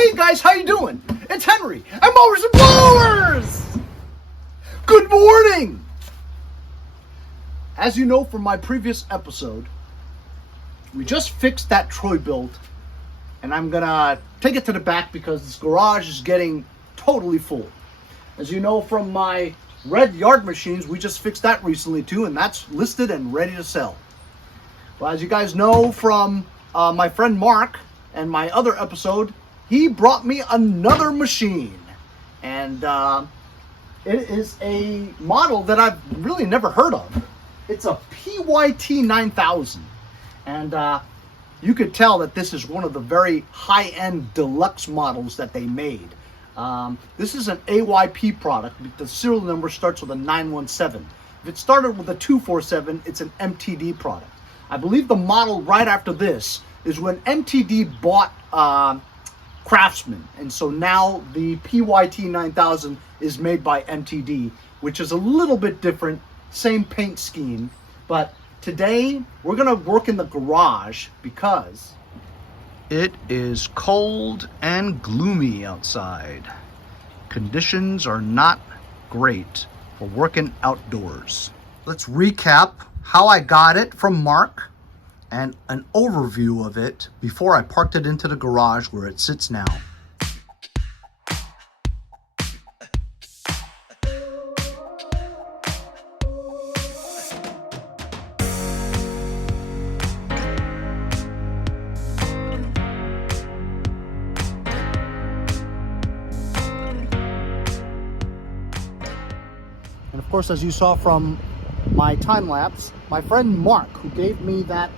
Hey guys, how you doing? It's Henry and Mowers and Blowers! Good morning! As you know from my previous episode, we just fixed that Troy build, and I'm gonna take it to the back because this garage is getting totally full. As you know from my red yard machines, we just fixed that recently too, and that's listed and ready to sell. Well, as you guys know from my friend Marc and my other episode, he brought me another machine, and it is a model that I've really never heard of. It's a Pyt9000, and you could tell that this is one of the very high-end deluxe models that they made. This is an AYP product. The serial number starts with a 917. If it started with a 247, it's an MTD product. I believe the model right after this is when MTD bought Craftsman, and so now the Pyt9000 is made by MTD, which is a little bit different, same paint scheme. But today we're gonna work in the garage because it is cold and gloomy outside. Conditions are not great for working outdoors. Let's recap how I got it from Marc and an overview of it before I parked it into the garage where it sits now. And of course, as you saw from my time lapse, my friend Marc, who gave me that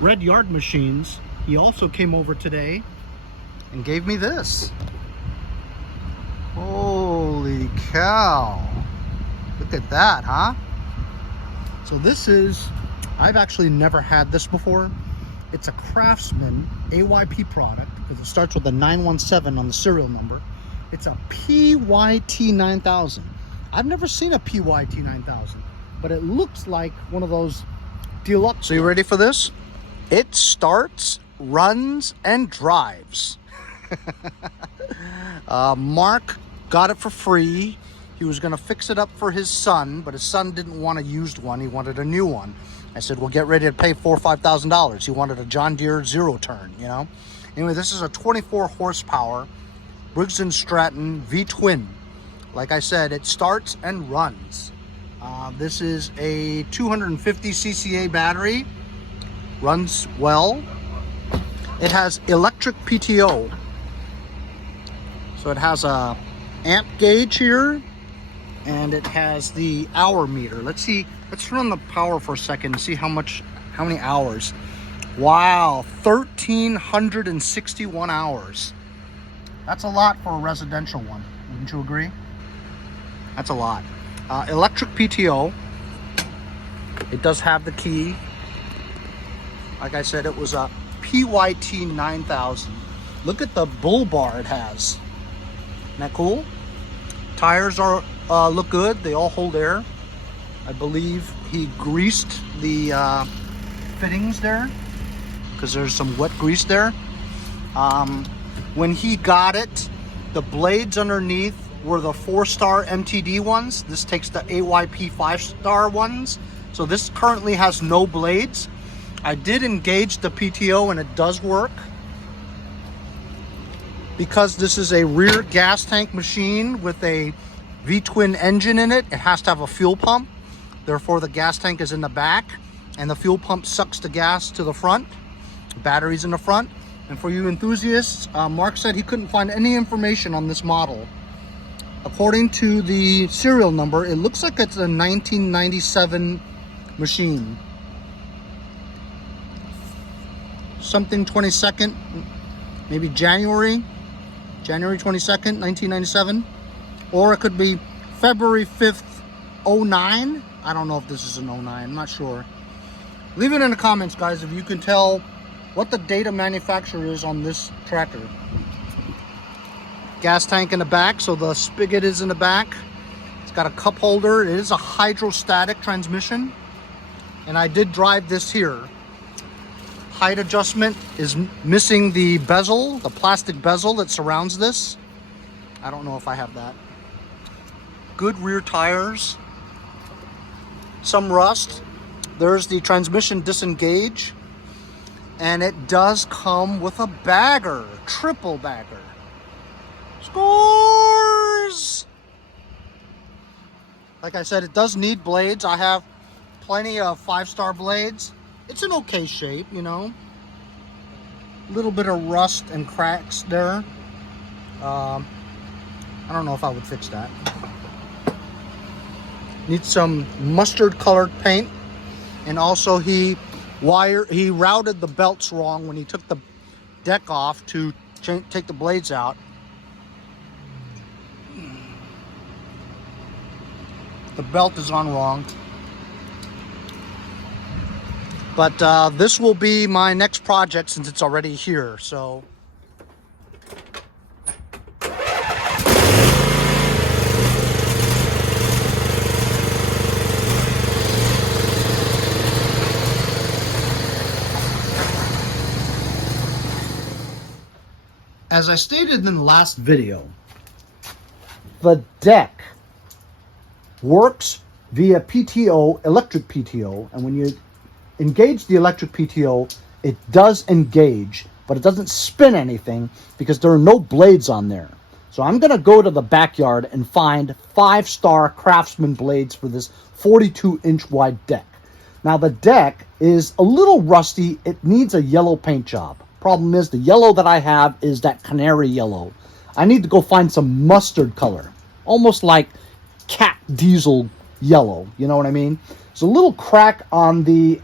red yard machines, he also came over today and gave me this. Holy cow. Look at that, huh? So this is, I've actually never had this before. It's a Craftsman AYP product because it starts with a 917 on the serial number. It's a Pyt9000. I've never seen a Pyt9000, but it looks like one of those deluxe. So you ready for this? It starts, runs, and drives. Marc got it for free. He was gonna fix it up for his son, but his son didn't want a used one. He wanted a new one. I said, well, get ready to pay $4,000 or $5,000. He wanted a John Deere zero turn, you know? Anyway, this is a 24 horsepower Briggs & Stratton V-twin. Like I said, it starts and runs. This is a 250 cca battery. Runs well. It has electric PTO. So it has a amp gauge here, and it has the hour meter. Let's see, let's turn on the power for a second and see how many hours. Wow, 1,361 hours. That's a lot for a residential one. Wouldn't you agree? That's a lot. Electric PTO. It does have the key. Like I said, it was a Pyt9000. Look at the bull bar it has. Isn't that cool? Tires are look good. They all hold air. I believe he greased the fittings there because there's some wet grease there. When he got it, the blades underneath were the 4-star MTD ones. This takes the AYP 5-star ones. So this currently has no blades. I did engage the PTO and it does work. Because this is a rear gas tank machine with a V-twin engine in it, it has to have a fuel pump. Therefore, the gas tank is in the back and the fuel pump sucks the gas to the front. Batteries in the front. And for you enthusiasts, Marc said he couldn't find any information on this model. According to the serial number, it looks like it's a 1997 machine. Something 22nd, maybe January 22nd, 1997. Or it could be February 5th, 09. I don't know if this is an 09, I'm not sure. Leave it in the comments, guys, if you can tell what the date of manufacturer is on this tractor. Gas tank in the back, so the spigot is in the back. It's got a cup holder. It is a hydrostatic transmission. And I did drive this here. height adjustment is missing the bezel, the plastic bezel that surrounds this. I don't know if I have that. Good rear tires. Some rust. There's the transmission disengage. And it does come with a bagger, triple bagger. Scores! Like I said, it does need blades. I have plenty of 5-star blades. It's in okay shape, you know. A little bit of rust and cracks there. I don't know if I would fix that. Needs some mustard colored paint. And also he routed the belts wrong when he took the deck off to take the blades out. The belt is on wrong. But this will be my next project since it's already here, so. As I stated in the last video, the deck works via PTO, electric PTO, and when you engage the electric PTO, it does engage, but it doesn't spin anything because there are no blades on there. So I'm going to go to the backyard and find 5-star Craftsman blades for this 42-inch wide deck. Now the deck is a little rusty. It needs a yellow paint job. Problem is, the yellow that I have is that canary yellow. I need to go find some mustard color, almost like cat diesel yellow. You know what I mean? There's a little crack on the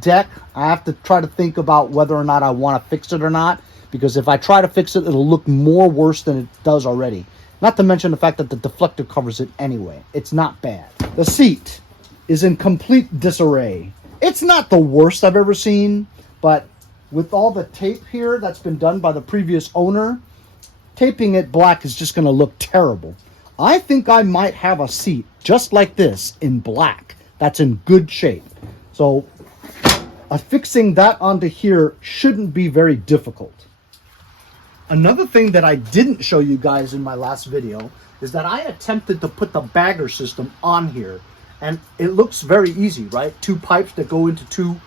deck. I have to try to think about whether or not I want to fix it or not, because if I try to fix it, it'll look more worse than it does already. Not to mention the fact that the deflector covers it anyway. It's not bad. The seat is in complete disarray. It's not the worst I've ever seen, but with all the tape here that's been done by the previous owner, taping it black is just going to look terrible. I think I might have a seat just like this in black that's in good shape. So affixing that onto here shouldn't be very difficult. Another thing that I didn't show you guys in my last video is that I attempted to put the bagger system on here, and it looks very easy, right? 2 pipes that go into 2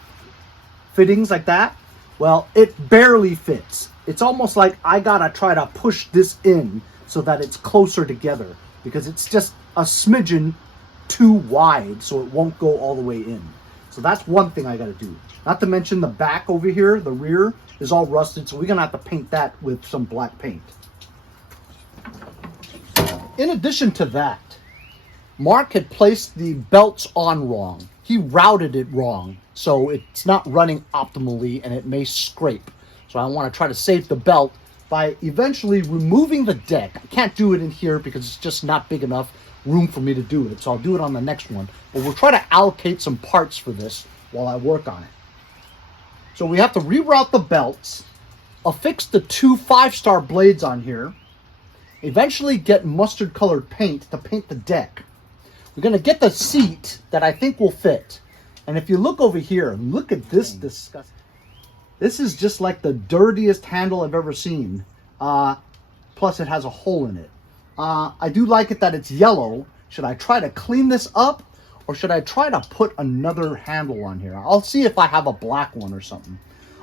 fittings like that. Well, it barely fits. It's almost like I gotta try to push this in so that it's closer together, because it's just a smidgen too wide, so it won't go all the way in. So that's one thing I gotta do. Not to mention the back over here, the rear, is all rusted, so we're gonna have to paint that with some black paint. In addition to that, Marc had placed the belts on wrong. He routed it wrong, so it's not running optimally and it may scrape. So I want to try to save the belt by eventually removing the deck. I can't do it in here because it's just not big enough room for me to do it, so I'll do it on the next one. But we'll try to allocate some parts for this while I work on it. So we have to reroute the belts, affix the 2 5-star blades on here, eventually get mustard colored paint to paint the deck. We're going to get the seat that I think will fit. And if you look over here, look at this disgusting. This is just like the dirtiest handle I've ever seen. Plus it has a hole in it. I do like it that it's yellow. Should I try to clean this up, or should I try to put another handle on here? I'll see if I have a black one or something.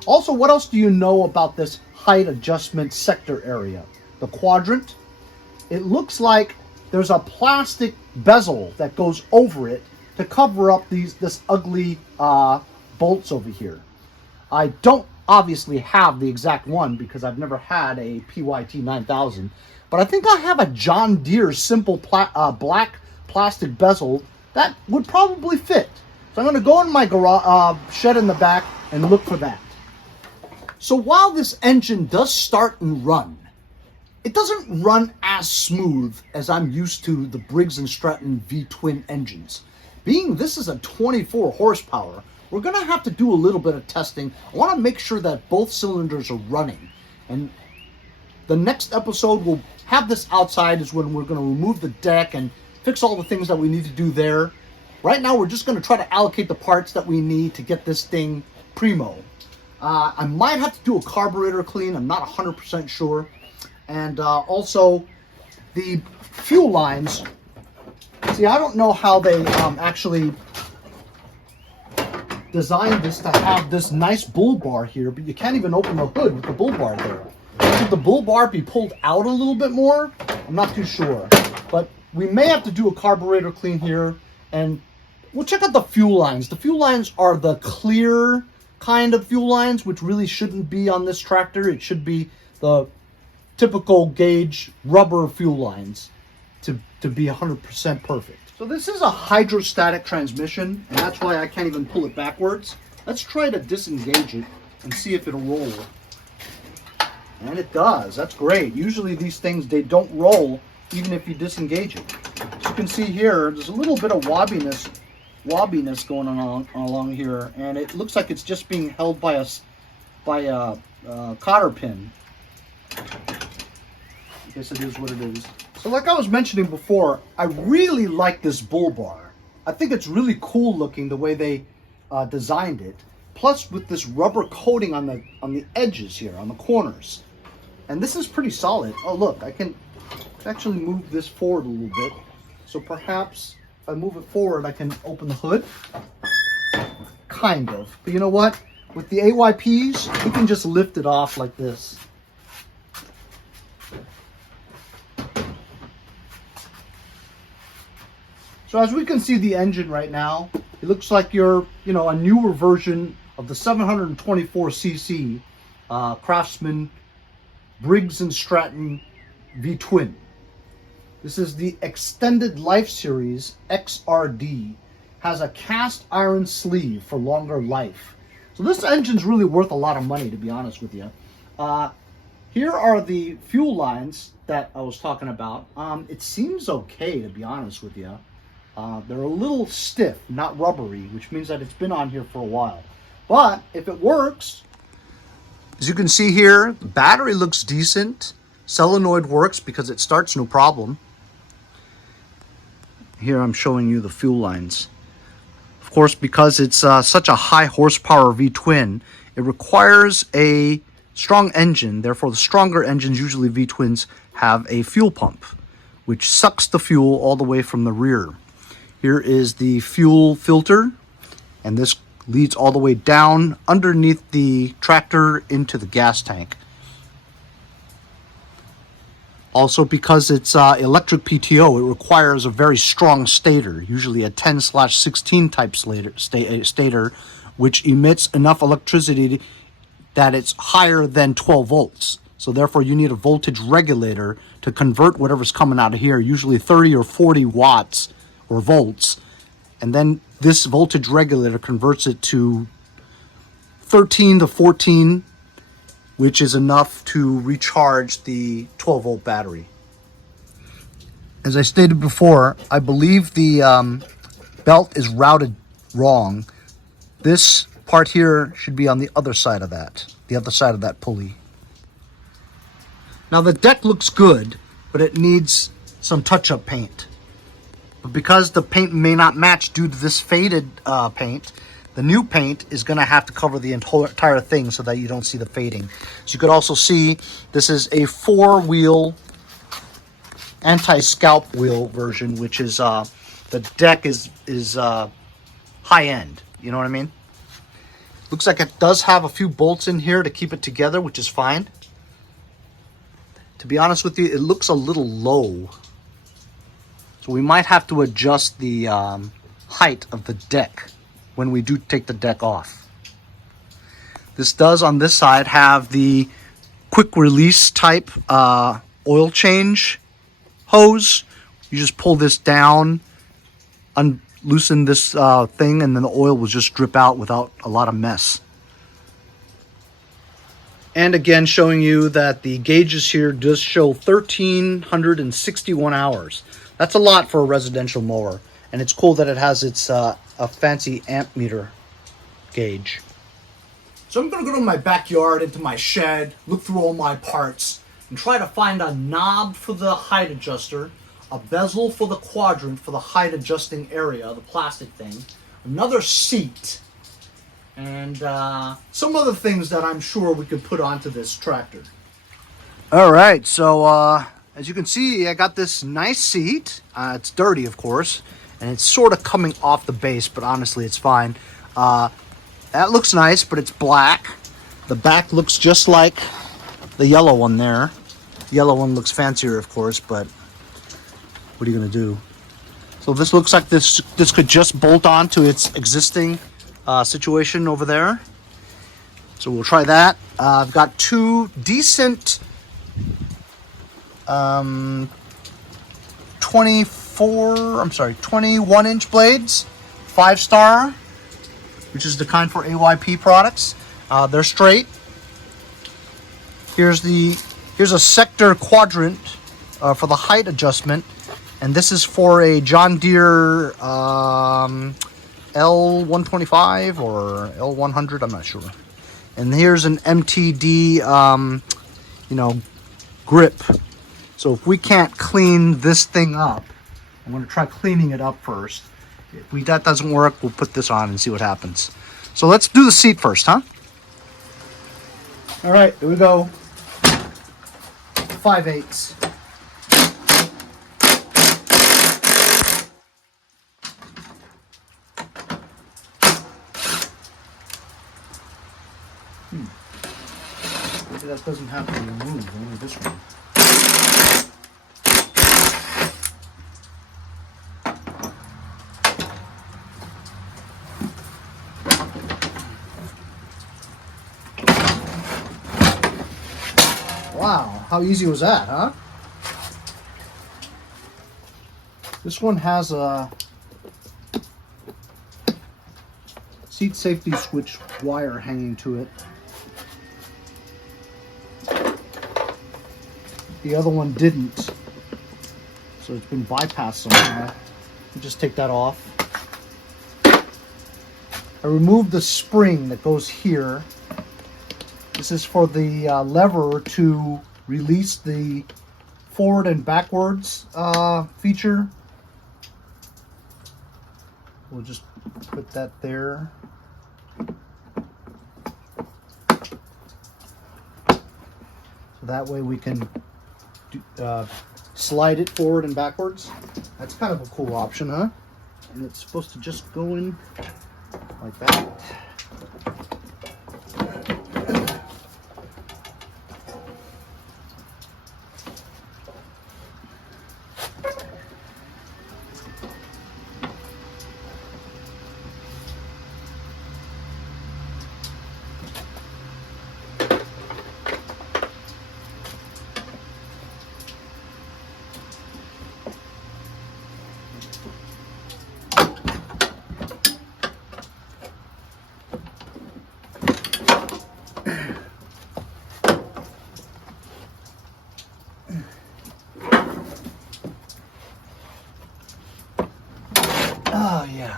Also, what else do you know about this height adjustment sector area? The quadrant. It looks like there's a plastic bezel that goes over it to cover up this ugly bolts over here. I don't obviously have the exact one because I've never had a Pyt9000, but I think I have a John Deere simple black plastic bezel that would probably fit. So I'm going to go in my garage shed in the back and look for that. So while this engine does start and run, it doesn't run as smooth as I'm used to the Briggs & Stratton V-twin engines. Being this is a 24 horsepower, we're going to have to do a little bit of testing. I want to make sure that both cylinders are running. And the next episode we'll have this outside is when we're going to remove the deck and fix all the things that we need to do there. Right now we're just going to try to allocate the parts that we need to get this thing primo. I might have to do a carburetor clean. I'm not 100% sure. And also the fuel lines. See, I don't know how they actually designed this to have this nice bull bar here, but you can't even open the hood with the bull bar there. Should the bull bar be pulled out a little bit more? I'm not too sure. But we may have to do a carburetor clean here, and we'll check out the fuel lines. The fuel lines are the clear kind of fuel lines, which really shouldn't be on this tractor. It should be the typical gauge rubber fuel lines to be 100% perfect. So this is a hydrostatic transmission, and that's why I can't even pull it backwards. Let's try to disengage it and see if it'll roll. And it does. That's great. Usually these things, they don't roll even if you disengage it. As you can see here, there's a little bit of wobbiness going on along here, and it looks like it's just being held by a cotter pin. I guess it is what it is. So like I was mentioning before, I really like this bull bar. I think it's really cool looking the way they designed it. Plus with this rubber coating on the edges here, on the corners. And this is pretty solid. Oh look, I can actually move this forward a little bit. So perhaps if I move it forward, I can open the hood. Kind of. But you know what? With the AYPs, we can just lift it off like this. So as we can see the engine right now, it looks like you're, a newer version of the 724cc Craftsman Briggs and Stratton V-twin. This is the Extended Life Series XRD. Has a cast iron sleeve for longer life. So this engine's really worth a lot of money, to be honest with you. Here are the fuel lines that I was talking about. It seems okay, to be honest with you. They're a little stiff, not rubbery, which means that it's been on here for a while. But if it works, as you can see here, the battery looks decent. Solenoid works because it starts no problem. Here I'm showing you the fuel lines. Of course, because it's such a high horsepower V-twin, it requires a strong engine. Therefore, the stronger engines, usually V-twins, have a fuel pump, which sucks the fuel all the way from the rear. Here is the fuel filter, and this leads all the way down underneath the tractor into the gas tank. Also, because it's electric PTO, it requires a very strong stator, usually a 10/16 type stator, which emits enough electricity that it's higher than 12 volts. So therefore, you need a voltage regulator to convert whatever's coming out of here, usually 30 or 40 watts or volts, and then this voltage regulator converts it to 13 to 14, which is enough to recharge the 12 volt battery. As I stated before, I believe the belt is routed wrong. This part here should be on the other side of that pulley. Now the deck looks good, but it needs some touch-up paint. But because the paint may not match due to this faded paint, the new paint is going to have to cover the entire thing so that you don't see the fading. So you could also see this is a 4-wheel anti-scalp wheel version, which is the deck is high end. You know what I mean? Looks like it does have a few bolts in here to keep it together, which is fine. To be honest with you, it looks a little low. So we might have to adjust the height of the deck when we do take the deck off. This does on this side have the quick release type oil change hose. You just pull this down, loosen this thing, and then the oil will just drip out without a lot of mess. And again, showing you that the gauges here does show 1,361 hours. That's a lot for a residential mower, and it's cool that it has its a fancy amp meter gauge. So I'm going to go to my backyard, into my shed, look through all my parts, and try to find a knob for the height adjuster, a bezel for the quadrant for the height adjusting area, the plastic thing, another seat, and some other things that I'm sure we could put onto this tractor. All right, so as you can see, I got this nice seat. It's dirty, of course, and it's sort of coming off the base, but honestly, it's fine. That looks nice, but it's black. The back looks just like the yellow one there. The yellow one looks fancier, of course, but what are you gonna do? So this looks like this could just bolt on to its existing situation over there. So we'll try that. I've got two decent 21-inch blades, 5-star, which is the kind for AYP products. They're straight. Here's a sector quadrant for the height adjustment, and this is for a John Deere L125 or L100, I'm not sure. And here's an MTD, grip. So if we can't clean this thing up, I'm going to try cleaning it up first. If that doesn't work, we'll put this on and see what happens. So let's do the seat first, huh? All right, here we go. 5/8. Maybe that doesn't have to be removed, only this one. Wow, how easy was that, huh? This one has a seat safety switch wire hanging to it. The other one didn't, so it's been bypassed somehow. You just take that off. I removed the spring that goes here. This is for the lever to release the forward and backwards feature. We'll just put that there. So that way we can slide it forward and backwards. That's kind of a cool option, huh? And it's supposed to just go in like that. Oh yeah.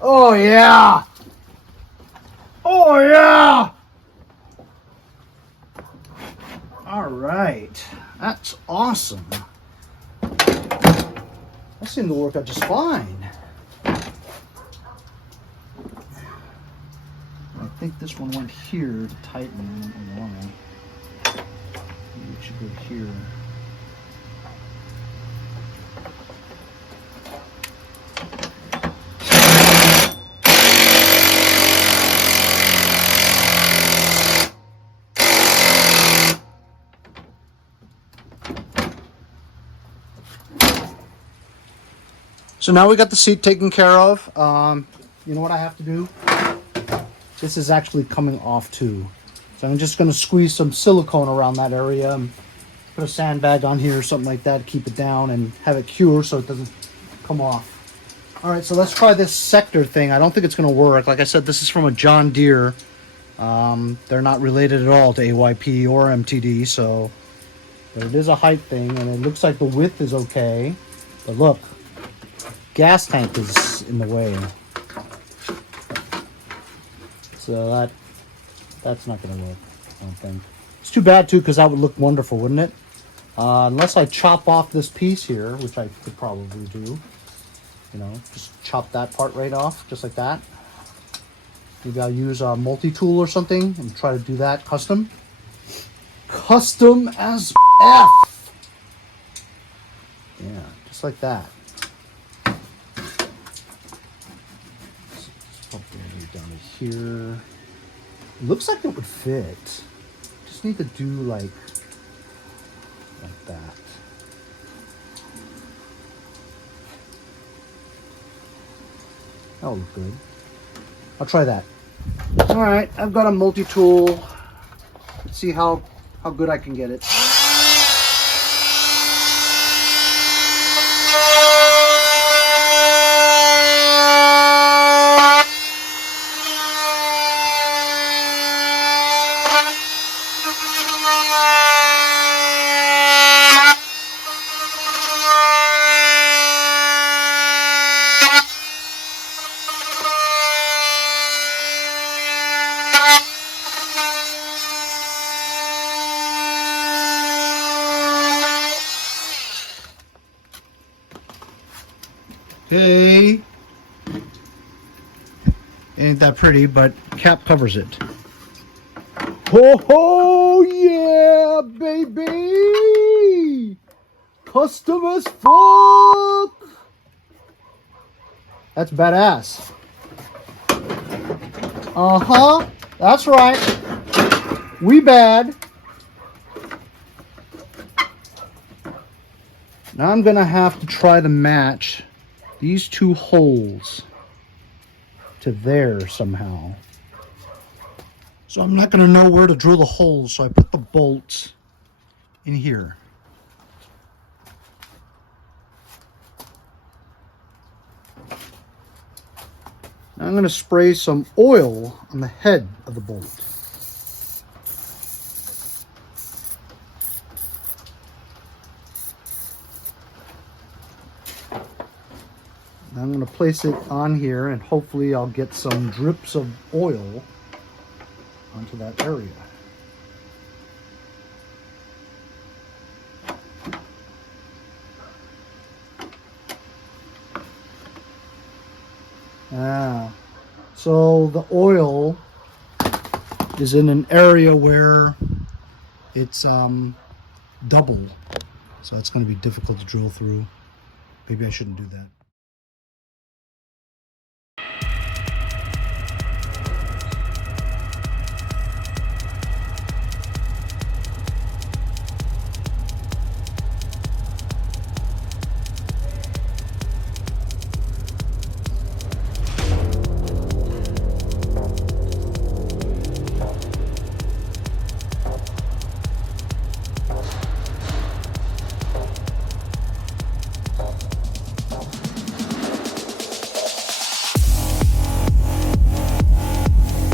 Oh yeah. Oh yeah. All right. That's awesome. That seemed to work out just fine. I think this one went here to tighten along. Maybe it should go here. So now we got the seat taken care of. You know what I have to do? This is actually coming off too. So I'm just going to squeeze some silicone around that area and put a sandbag on here or something like that to keep it down and have it cure so it doesn't come off. All right, so let's try this sector thing. I don't think it's going to work. Like I said, this is from a John Deere. They're not related at all to AYP or MTD, so but it is a height thing, and it looks like the width is okay. But look, gas tank is in the way. So that's not going to work, I don't think. It's too bad, too, because that would look wonderful, wouldn't it? Unless I chop off this piece here, which I could probably do. You know, just chop that part right off, just like that. Maybe I'll use a multi-tool or something and try to do that custom. Custom as F. Yeah, just like that. Down to here. It looks like it would fit. Just need to do like that. That'll look good. I'll try that. All right, I've got a multi-tool. Let's see how good I can get it. Okay. Ain't that pretty, but cap covers it. Ho ho, yeah, baby! Custom as fuck! That's badass. Uh-huh, that's right. We bad. Now I'm gonna have to try to match these two holes to there somehow. So I'm not going to know where to drill the holes, so I put the bolts in here. Now I'm going to spray some oil on the head of the bolt. I'm going to place it on here and hopefully I'll get some drips of oil onto that area. So the oil is in an area where it's double, so it's going to be difficult to drill through. Maybe I shouldn't do that.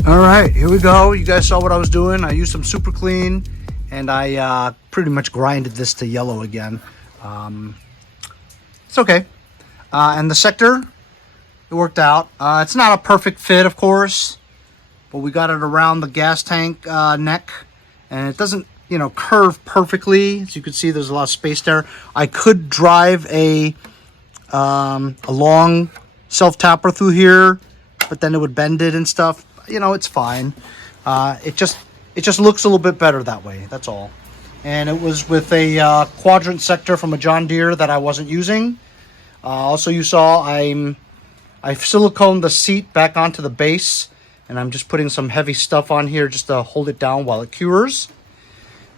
All right, here we go. You guys saw what I was doing. I used some super clean and I pretty much grinded this to yellow again. It's okay. And the sector, it worked out. It's not a perfect fit, of course, but we got it around the gas tank neck, and it doesn't, you know, curve perfectly. As you can see, there's a lot of space there. I could drive a long self-tapper through here, but then it would bend it and stuff. You know, it's fine. It just looks a little bit better that way. That's all. And it was with a quadrant sector from a John Deere that I wasn't using. Also, you saw I've siliconed the seat back onto the base, and I'm just putting some heavy stuff on here just to hold it down while it cures.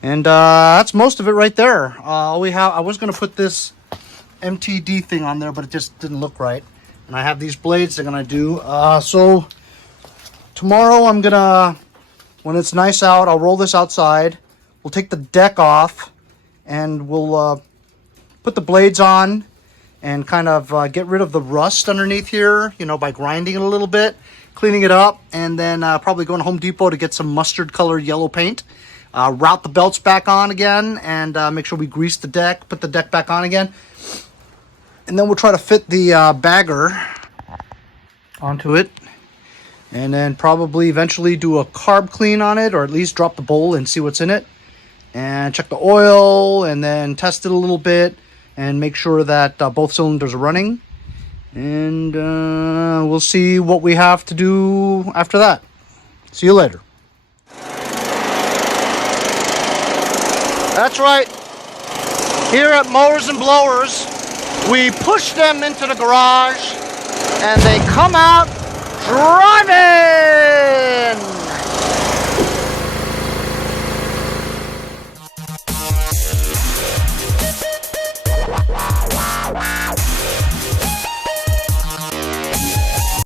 And that's most of it right there. I was going to put this MTD thing on there, but it just didn't look right. And I have these blades they're going to do. So tomorrow I'm going to, when it's nice out, I'll roll this outside. We'll take the deck off and we'll put the blades on and kind of get rid of the rust underneath here, you know, by grinding it a little bit, cleaning it up, and then probably going to Home Depot to get some mustard colored yellow paint. Route the belts back on again and make sure we grease the deck, put the deck back on again. And then we'll try to fit the bagger onto it. And then probably eventually do a carb clean on it, or at least drop the bowl and see what's in it. And check the oil and then test it a little bit and make sure that both cylinders are running. And we'll see what we have to do after that. See you later. That's right. Here at Mowers and Blowers, we push them into the garage and they come out driving!